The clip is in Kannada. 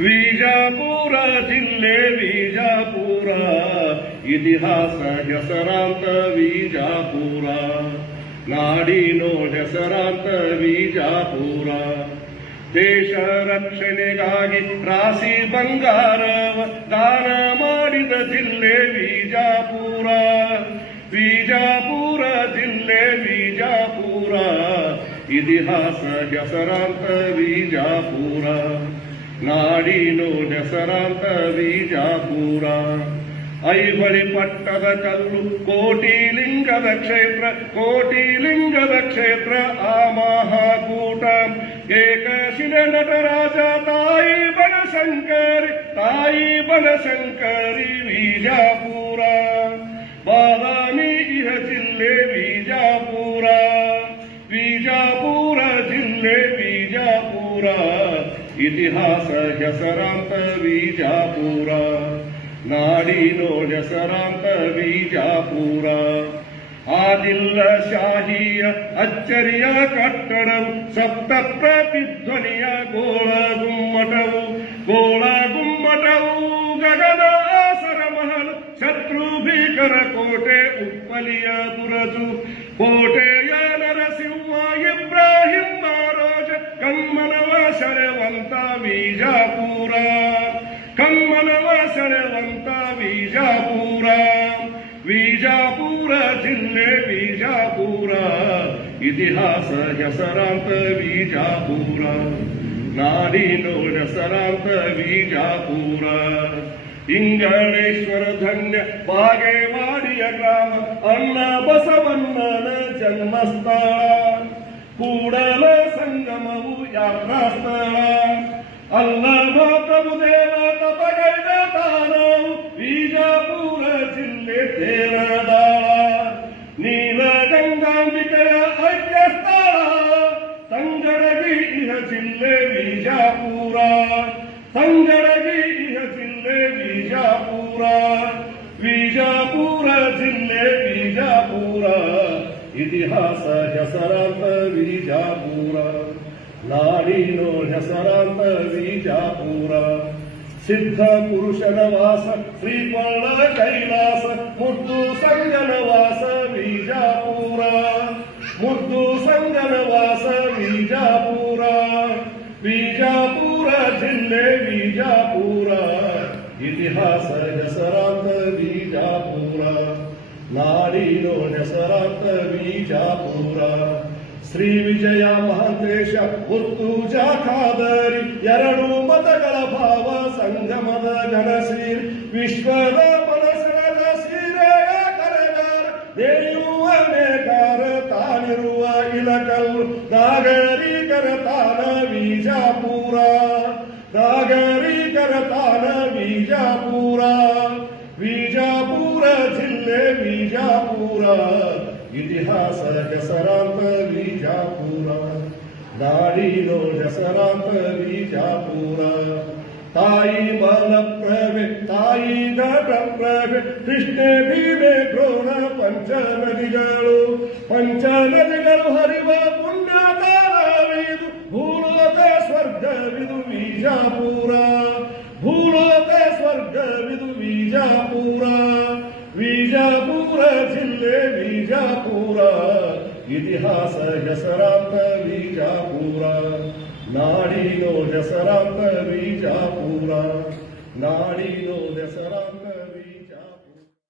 ವಿಜಾಪುರ ಜಿಲ್ಲೆ ವಿಜಾಪುರ, ಇತಿಹಾಸ ಹೆಸರಾಂತ ವಿಜಾಪುರ, ನಾಡಿನೋ ಹೆಸರಾಂತ ವಿಜಾಪುರ. ದೇಶ ರಕ್ಷಣೆಗಾಗಿ ರಾಶಿ ಬಂಗಾರವ ದಾನ ಮಾಡಿದ ಜಿಲ್ಲೆ ವಿಜಾಪುರ. ವಿಜಾಪುರ ಜಿಲ್ಲೆ ವಿಜಾಪುರ, ಇತಿಹಾಸ ಹೆಸರಾಂತ ವಿಜಾಪುರ, ನಾಡಿನೋ ಹೆಸರಾಂತ ವಿಜಾಪುರ. ಐಹೊಳಿ ಪಟ್ಟದ ಕಲ್ಲು ಕೋಟಿಲಿಂಗದ ಕ್ಷೇತ್ರ, ಕೋಟಿಲಿಂಗದ ಕ್ಷೇತ್ರ ಆ ಮಹಾಕೂಟ. ಏಕಶಿಲೆ ನಟರಾಜ ತಾಯಿ ಬನಶಂಕರಿ, ತಾಯಿ ಬನಶಂಕರಿ ವಿಜಾಪುರ. ಬಾದಾಮಿ ಇಹ ಜಿಲ್ಲೆ ವಿಜಾಪುರ, ವಿಜಾಪುರ ಜಿಲ್ಲೆ ವಿಜಾಪುರ, ಇತಿಹಾಸ ಹೆಸರಾಂತ ವಿಜಾಪುರ, ನಾಡಿನೋ ಹೆಸರಾಂತ ವಿಜಾಪುರ. ಆದಿಲ್ಲ ಶಾಹಿಯ ಅಚ್ಚರಿಯ ಕಟ್ಟಡವು, ಸಪ್ತ ಪ್ರತಿಧ್ವನಿಯ ಗೋಳ ಗುಮ್ಮಟವು, ಗೋಳ ಗುಮ್ಮಟವು ಗಗನ ಆಸರ ಮಹಲು, ಶತ್ರು ಭೀಕರ ಕೋಟೆ ಉಪ್ಪಲಿಯ ಬುರಜು. ಕೋಟೆಯ ನರಸಿಂಹ ಇಬ್ರಾಹಿಂ ಮಾರೋಜ, ಕಮ್ಮನವ ಸೆಳೆವಂತ ವಿಜಾಪುರ, ಕಮ್ಮನವ ಸೆಳೆವಂತ ವಿಜಾಪುರ. ವಿಜಾಪುರ ಜಿಲ್ಲೆ ವಿಜಾಪುರ, ಇತಿಹಾಸ ಹೆಸರಾಂತ ವಿಜಾಪುರ, ನಾಡಿನೋ ಹೆಸರಾಂತ ವಿಜಾಪುರ. ಇಂಗಳೇಶ್ವರ ಧನ್ಯ ಬಾಗೇವಾಡಿಯ ಗ್ರಾಮ, ಅಣ್ಣ ಬಸವಣ್ಣನ ಜನ್ಮಸ್ಥಳ. ಕೂಡಲ ಸಂಗಮವು ಯಾತ್ರಾ ಸ್ಥಳ, ಅಲ್ಲಮ ಪ್ರಭುದೇವ ತಪಗೈದ ತಾಣವು ವಿಜಾಪುರ ಜಿಲ್ಲೆ ತೇರದಾಳ. ನೀಲಗಂಗಾಂಬಿಕೆಯ ಐಕ್ಯ ಸ್ಥಳ, ತಂಗಡಗಿ ಇಹ ಜಿಲ್ಲೆ ವಿಜಾಪುರ, ತಂಗಡಗಿ ಇಹ ಜಿಲ್ಲೆ ವಿಜಾಪುರ. ವಿಜಾಪುರ ಜಿಲ್ಲೆ ವಿಜಾಪುರ, ಇತಿಹಾಸ ಹೆಸರಾಂತ ವಿಜಾಪುರ, ನಾಡಿನೋ ಹೆಸರಾಂತ ವಿಜಾಪುರ. ಸಿದ್ಧ ಪುರುಷನ ವಾಸ ಶ್ರೀಪರ್ಣ ಕೈಲಾಸ, ಮುದ್ದು ಸಂಗನ ವಾಸ ವಿಜಾಪುರ, ಮುದ್ದು ಸಂಗನ ವಾಸ ವಿಜಾಪುರ. ವಿಜಾಪುರ ಜಿಲ್ಲೆ ವಿಜಾಪುರ, ಇತಿಹಾಸ ಹೆಸರಾಂತ ವಿಜಾಪುರ, ನಾಡಿನೋ ಹೆಸರಾಂತ ವಿಜಾಪುರ. ಶ್ರೀ ವಿಜಯ ಮಹಂತೇಶ ಮುತ್ತುಜಾ ಖಾದರಿ, ಎರಡು ಮತಗಳ ಭಾವ ಸಂಗಮದ ಘನಸೀರ್. ವಿಶ್ವದ ಮನಸ್ಸಿನ ಸೀರೆಯ ಕರೆಗಾರ, ದೇಯುವ ನೇಕಾರ ತಾನಿರುವ ಇಲಕಲ್ಲು. ನಾಗರಿಕರ ತಾನ ವಿಜಾಪುರ, ನಾಗರಿಕರ ತಾನ ವಿಜಾಪುರ. ವಿಜಾಪುರ ಜಿಲ್ಲೆ ವಿಜಾಪುರ, ಇತಿಹಾಸ ಹೆಸರಾಂತ ವಿಜಾಪುರ, ನಾಡಿನೋ ಹೆಸರಾಂತ ವಿಜಾಪುರ. ತಾಯಿ ಮಲಪ್ರಭೆ ತಾಯಿ ಘಟಪ್ರಭೆ, ಕೃಷ್ಣೆ ಭೀಮೆ ದ್ರೋಣ ಪಂಚ ನದಿಗಳು, ಪಂಚ ನದಿಗಳು ಹರಿವ ಪುಣ್ಯ ತಾಣವಿದು. ಭೂಲೋಕ ಸ್ವರ್ಗವಿದು ವಿಜಾಪುರ, ಭೂಲೋಕ ಸ್ವರ್ಗವಿದು ವಿಜಾಪುರ. ವಿಜಾಪುರ ಜಿಲ್ಲೆ ವಿಜಾಪುರ, ಇತಿಹಾಸ ಹೆಸರಾಂತ ವಿಜಾಪುರ, ನಾಡಿನೋ ಹೆಸರಾಂತ ವಿಜಾಪುರ, ನಾಡಿನೋ ಹೆಸರಾಂತ